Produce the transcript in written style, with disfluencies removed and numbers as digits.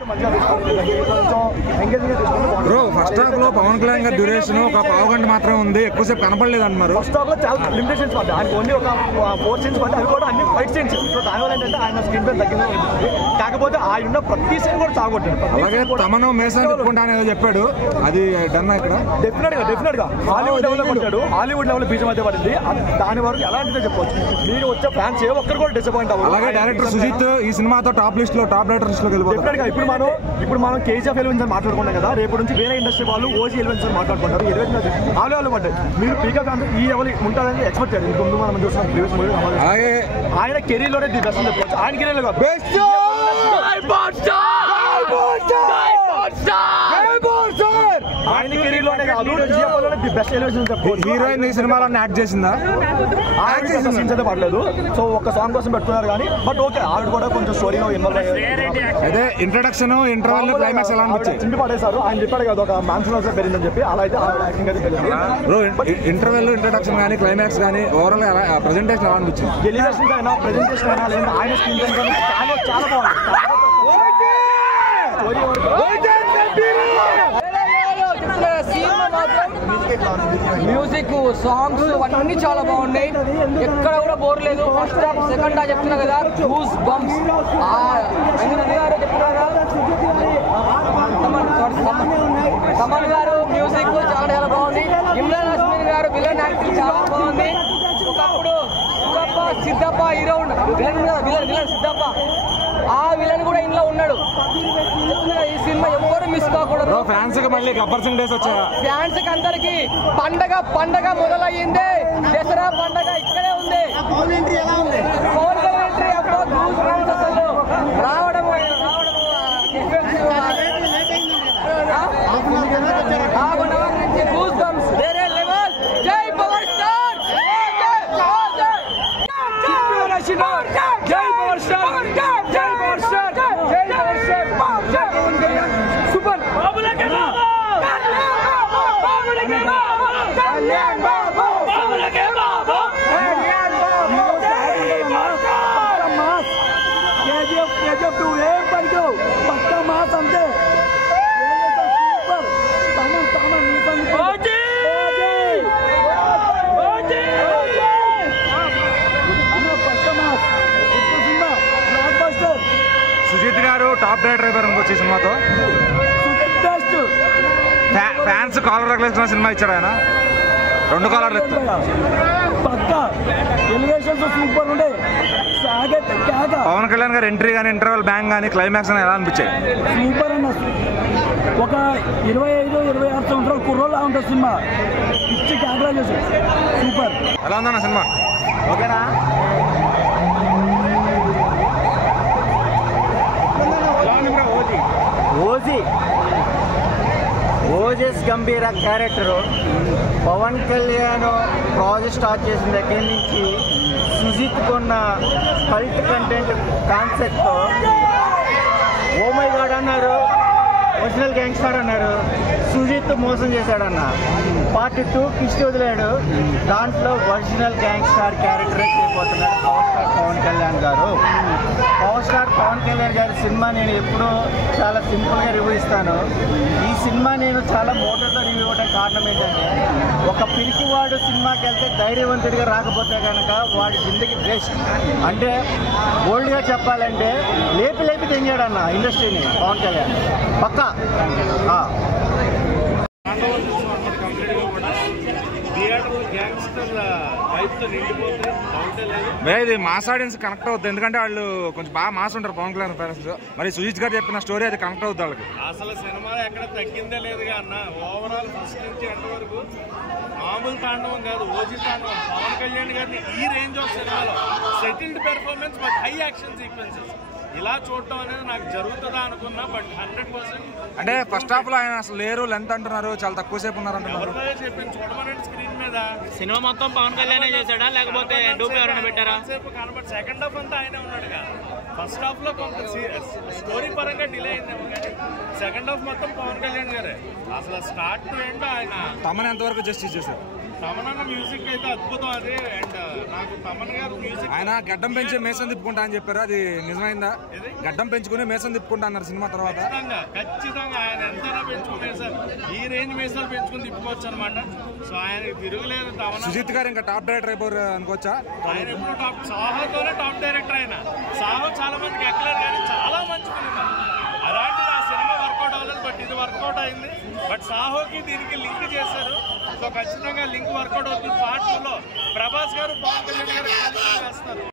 Bro first half లో పవన్ కళ్యాణ్ గారి duration ఒక పావు గంట మాత్రమే ఉంది, ఎక్కువసేపు కనపడలేదు అన్నారు. ఫస్ట్ హాఫ్ లో చాలా లిమిటేషన్స్ పడ్డాయి. ఆయనకు ఓన్లీ ఒక 4 సీన్స్ పడ్డాయి, అవి కూడా అన్ని ఫైట్ సీన్స్. సో దానివల్ల ఏంటంటే ఆయన స్క్రీన్ పై తగ్గింది. కాకపోతే ఆయన ఉన్న ప్రతి సీన్ కూడా సాగొట్టాడు. అలాగే తమను మేసాన్ని చెప్పుకుంటానే చెప్పాడు, అది డన్ ఇక్కడ. డెఫినెట్ గా హాలీవుడ్ లెవెల్ కొట్టాడు. హాలీవుడ్ లెవెల్ బీజం అయితే పడింది. దాని వరకు ఎలాంటిదో చెప్పవచ్చు. మీరు వచ్చే ఫ్యాన్స్ ఏ ఒక్కరు కూడా డిసప్పాయింట్ అవ్వదు. అలాగే డైరెక్టర్ సుజిత్ ఈ సినిమాతో టాప్ లిస్ట్ లో టాప్ రైటర్ లిస్ట్ లో వెళ్ళిపోతారు. ఇప్పుడు మనం కేజీఎఫ్ ఎలివెన్స్ అని మాట్లాడుకుంటాం కదా, రేపు నుంచి వేరే ఇండస్ట్రీ వాళ్ళు ఓజీ ఎలివెన్స్ అని మాట్లాడుకుంటారు. ఆలు పడ్డాయి. మీరు పీకా ఫ్యాన్స్ ఈ లెవెల్ ఉంటుందని ఎక్స్పెక్ట్ చేయాలి. ఇంకొందు మనం చూస్తున్నాం ప్రీవియస్ మూవీ. అలాగే ఆయన కెరీర్ లోనే ది బెస్ట్ అని చెప్పవచ్చు. ఆయన కెరీర్ లో ఆయన కెరీర్ లోనే కాదు, ది బెస్ట్ ఎలివేషన్ చెప్పవచ్చు. హీరోయిన్ ఈ సినిమాలో యాక్ట్ చేసిందా? సీన్స్ అయితే పడలేదు. సో ఒక సాంగ్ కోసం పెట్టుకున్నారు కానీ, బట్ ఓకే ఆవిడ కూడా కొంచెం స్టోరీలో ఇన్వాల్వ్ అయ్యారు. అదే ఇంట్రడక్షన్ ఇంటర్వల్ క్లైమాక్స్ ఎలా అనిపించింది? చింపి పడేశారు. ఆయన చెప్పాడు కదా ఒక మ్యాన్సన్ పెరిగిందని చెప్పి, అలా అయితే యాక్టింగ్ అయితే పెరిగింది. ఇంటర్వెల్ ఇంట్రడక్షన్ కానీ క్లైమాక్స్ కానీ ఓవరాల్ ప్రెజెంటేషన్ ఎలా అనిపించింది? ఎలివేషన్ అయినా ప్రెజెంటేషన్ అయినా లేదా ఆయన స్క్రీన్ కానీ చాలా బాగుంది. మ్యూజిక్ సాంగ్స్ అన్నీ చాలా బాగున్నాయి, ఎక్కడ కూడా బోర్ లేదు. ఫస్ట్ హాఫ్ సెకండ్ హాఫ్ చెప్తున్నా కదా, గూస్ బంప్స్. తమన్ గారు మ్యూజిక్ చాలా బాగుంది. ఇమ్రాన్ హష్మీ గారు విలన్ యాక్టింగ్ చాలా బాగుంది. ఒకప్పుడు సిద్ధప్ప హీరో విలన్ సిద్ధప్ప, ఆ విలన్ కూడా ఇంట్లో ఉన్నాడు. ఈ సినిమా ఎవరు మిస్ కాకూడదు. ఫ్యాన్స్ కి మళ్ళీ గబ్బర్ సింగ్ డేస్ వచ్చా. ఫ్యాన్స్ కి అందరికి పండగ మొదలయ్యింది. దసరా పండగ ఇక్కడే ఉంది. పవన్ కళ్యాణ్ ఎంట్రీ అబ్బా గూస్ బంప్స్ అసలు రావడం గూస్ బంప్స్ వేరే లెవెల్. జై పవర్ స్టార్, జై పవర్ స్టార్, జై పవర్ స్టార్, జై పవర్ స్టార్, జై పవన్ కళ్యాణ్. సూపర్ పక్కా మాస్ అంతే. సుజిత్ గారు టాప్ రైటర్ అయిపోయారు వచ్చే సినిమాతో. ఫ్యాన్స్ కాలర్ రగలేసుకున్న సినిమా ఇచ్చాడు ఆయన. 2 కాలర్లు పక్కా ఎలివేషన్స్ సూపర్ ఉండే. పవన్ కళ్యాణ్ గారు ఎంట్రీ కానీ ఇంటర్వల్ బ్యాంగ్ కానీ క్లైమాక్స్ అని ఎలా అనిపించాయి? సూపర్ అన్న. ఒక 25-26 సంవత్సరాల కుర్రోలా ఉంటుంది సినిమా. పిచ్చి కాంగ్రాచులేషన్, సూపర్. ఎలా ఉందన్న సినిమా? ఓకేనా? Ojas Gambheera character. Pawan Kalyan project start చేసిన దగ్గర నుంచి సుజిత్ కొన్న కల్ట్ కంటెంట్ కాన్సెప్ట్తో ఓ మై గాడ్ అన్నారు, ఒరిజినల్ గ్యాంగ్స్టర్ అన్నారు. సుజిత్ మోసం చేశాడన్న. పార్ట్ 2 కిష్టి వదిలాడు. దాంట్లో ఒరిజినల్ గ్యాంగ్స్టర్ క్యారెక్టర్ చేయబోతున్నాడు power star Pawan Kalyan garu. Power star Pawan Kalyan గారి సినిమా నేను ఎప్పుడూ చాలా సింపుల్గా రివ్యూ ఇస్తాను. ఈ సినిమా నేను చాలా మోటర్తో రివ్యూ ఇవ్వడానికి కారణం ఏంటంటే, ఒక పిరికివాడు సినిమాకి వెళ్తే ధైర్యవంతుడిగా రాకపోతే కనుక వాడి జిందగీ వేస్ట్. అంటే బోల్డ్గా చెప్పాలంటే లేపి తెంగాడన్న ఇండస్ట్రీని పవన్ కళ్యాణ్ పక్కా. ఇది మాస్ ఆడియన్స్ కనెక్ట్ అవుతుంది, ఎందుకంటే వాళ్ళు కొంచెం బాగా మాస్ ఉంటారు పవన్ కళ్యాణ్ ఫ్యాన్స్. మరి సుజిత్ గారు చెప్పిన స్టోరీ అది కనెక్ట్ అవుతుంది వాళ్ళకి. అసలు సినిమా ఎక్కడ తగ్గిందే లేదుగా అన్న. ఓవరాల్ ఫస్ట్ నుంచి ఎండ్ వరకు మామూలు తాండవం కాదు, ఓజీ తాండవం. పవన్ కళ్యాణ్ గారిని ఈ రేంజ్ ఆఫ్ సినిమాలో settled performance but high action sequences ఇలా చూడటం అనేది నాకు జరుగుతుందా అనుకున్నా, బట్ 100%. అంటే ఫస్ట్ హాఫ్ లో ఆయన అసలు లేరు, లెంత్ అంటున్నారు, చాలా తక్కువ సేపు ఉన్నారు అంటున్నారు. చెప్పింది చూడమనండి స్క్రీన్ మీద. సినిమా మొత్తం పవన్ కళ్యాణ్ చేశాడా లేకపోతే డూప్ ఎవరైనా పెట్టారా? సేపు కనబడి సెకండ్ హాఫ్ అంతా ఆయనే ఉన్నాడుగా. ఫస్ట్ హాఫ్ లో కొంత స్టోరీ పరంగా డిలే అయిందేమో కానీ సెకండ్ హాఫ్ మొత్తం పవన్ కళ్యాణ్ గారే. అసలు స్టార్ట్ టు ఎండ్ ఆయన. తమను ఎంతవరకు జస్టిస్ చేశారు? తమన్ మ్యూజిక్ అయితే అద్భుతం అది. అండ్ నాకు తమన్ గారు మ్యూజిక్, ఆయన గడ్డం పెంచి మేసం తిప్పుకుంటా అని చెప్పారు, అది నిజమైందా? గడ్డం పెంచుకుని మేసం తిప్పుకుంటా అన్నారు సినిమా తర్వాత. ఖచ్చితంగా ఆయన ఎంతైనా పెంచుకునే సార్, ఈ రేంజ్ మేసాలు పెంచుకుని తిప్పుకోవచ్చు అనమాట. సో ఆయనకి తిరుగులేదు. తమన్ సుజిత్ గారు ఇంకా టాప్ డైరెక్టర్ అయిపోరు అనుకోవచ్చా? ఆయన ఎప్పుడు టాప్, సాహోతోనే టాప్ డైరెక్టర్. ఆయన సాహో చాలా మందికి ఎక్కలేరు కానీ చాలా మంచి ఫిల్మ్. అలాంటిది ఆ సినిమా వర్కౌట్ అవ్వలేదు, బట్ ఇది వర్కౌట్ అయింది. బట్ సాహోకి దీనికి లింక్ చేశారు. సో ఖచ్చితంగా లింక్ వర్కౌట్ అవుతుంది. పార్ట్ 2లో ప్రభాస్ గారు, పవన్ కళ్యాణ్ గారు కలిసి చేస్తారు.